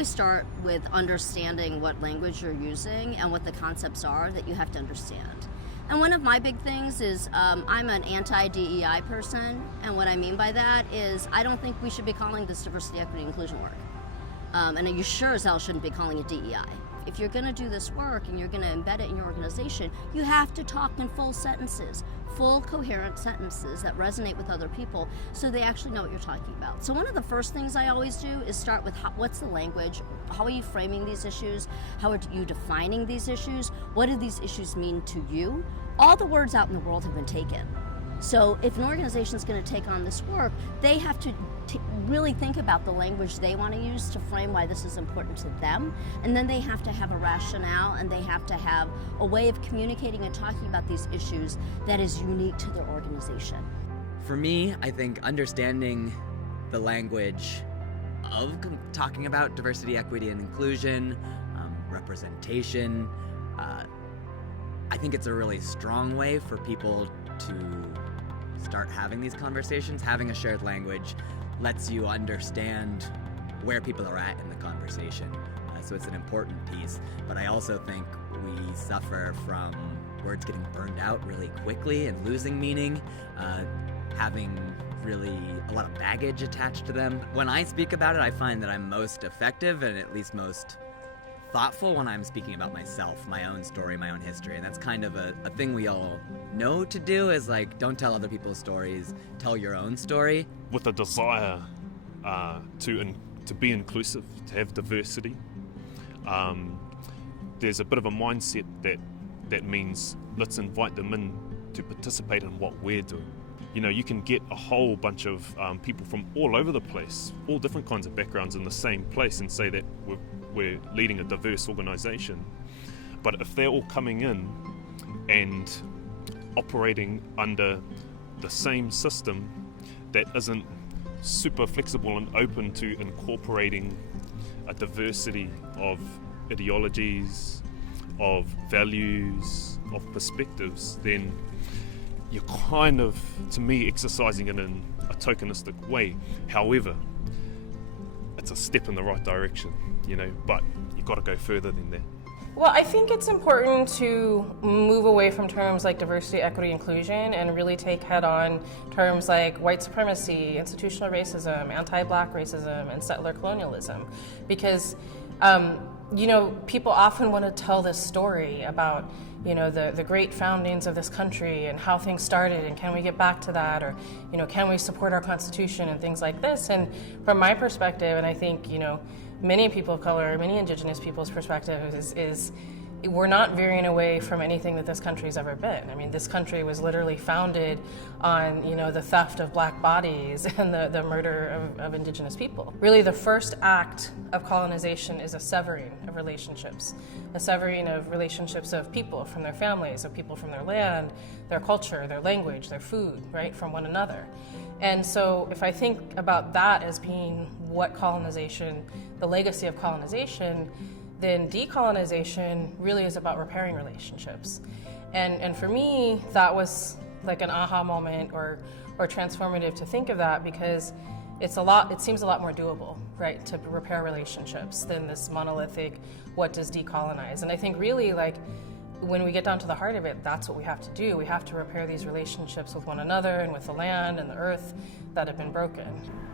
always start with understanding what language you're using and what the concepts are that you have to understand. And one of my big things is I'm an anti-DEI person, and what I mean by that is I don't think we should be calling this diversity, equity, inclusion work. And you sure as hell shouldn't be calling it DEI. If you're going to do this work and you're going to embed it in your organization, you have to talk in full sentences, full coherent sentences that resonate with other people so they actually know what you're talking about. So one of the first things I always do is start with what's the language, how are you framing these issues, how are you defining these issues, what do these issues mean to you? All the words out in the world have been taken. So if an organization is going to take on this work, they have to really think about the language they want to use to frame why this is important to them. And then they have to have a rationale, and they have to have a way of communicating and talking about these issues that is unique to their organization. For me, I think understanding the language of talking about diversity, equity, and inclusion, representation, I think it's a really strong way for people to start having these conversations. Having a shared language lets you understand where people are at in the conversation. So it's an important piece. But I also think we suffer from words getting burned out really quickly and losing meaning, having really a lot of baggage attached to them. When I speak about it, I find that I'm most effective and at least most thoughtful when I'm speaking about myself, my own story, my own history. And that's kind of a thing we all know to do, is like, don't tell other people's stories, tell your own story. With a desire to be inclusive, to have diversity, there's a bit of a mindset that means let's invite them in to participate in what we're doing. You know, you can get a whole bunch of people from all over the place, all different kinds of backgrounds in the same place, and say that we're leading a diverse organization. But if they're all coming in and operating under the same system that isn't super flexible and open to incorporating a diversity of ideologies, of values, of perspectives, then you're kind of, to me, exercising it in a tokenistic way. However, it's a step in the right direction, you know, but you've got to go further than that. Well, I think it's important to move away from terms like diversity, equity, inclusion, and really take head-on terms like white supremacy, institutional racism, anti-black racism, and settler colonialism. Because, you know, people often want to tell this story about, you know, the great foundings of this country and how things started, and can we get back to that, or, you know, can we support our Constitution and things like this. And from my perspective, and I think, you know, many people of color, many Indigenous people's perspective is we're not veering away from anything that this country's ever been. I mean, this country was literally founded on, you know, the theft of black bodies and the murder of Indigenous people. Really, the first act of colonization is a severing of relationships, a severing of relationships of people from their families, of people from their land, their culture, their language, their food, right, from one another. And so if I think about that as being what colonization, the legacy of colonization, then decolonization really is about repairing relationships. And for me, that was like an aha moment or transformative to think of that, because it seems a lot more doable, right, to repair relationships than this monolithic, what does decolonize? And I think really, like, when we get down to the heart of it, that's what we have to do. We have to repair these relationships with one another and with the land and the earth that have been broken.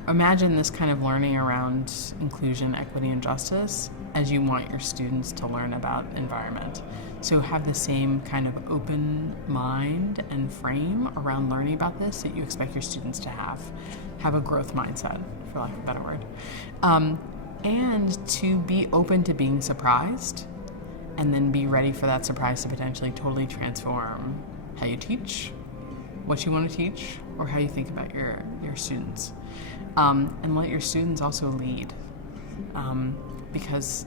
Imagine this kind of learning around inclusion, equity, and justice as you want your students to learn about environment. So have the same kind of open mind and frame around learning about this that you expect your students to have. Have a growth mindset, for lack of a better word. And to be open to being surprised, and then be ready for that surprise to potentially totally transform how you teach, what you want to teach, or how you think about your students. And let your students also lead. Because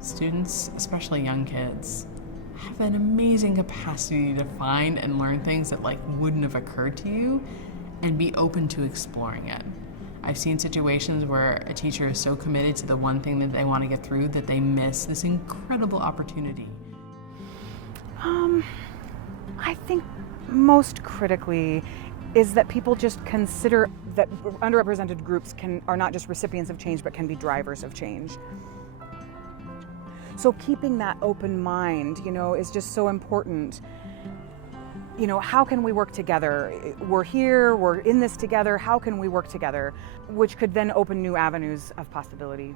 students, especially young kids, have an amazing capacity to find and learn things that wouldn't have occurred to you, and be open to exploring it. I've seen situations where a teacher is so committed to the one thing that they want to get through that they miss this incredible opportunity. I think most critically is that people just consider that underrepresented groups are not just recipients of change, but can be drivers of change. So keeping that open mind, is just so important. How can we work together? We're here, we're in this together, how can we work together? Which could then open new avenues of possibility.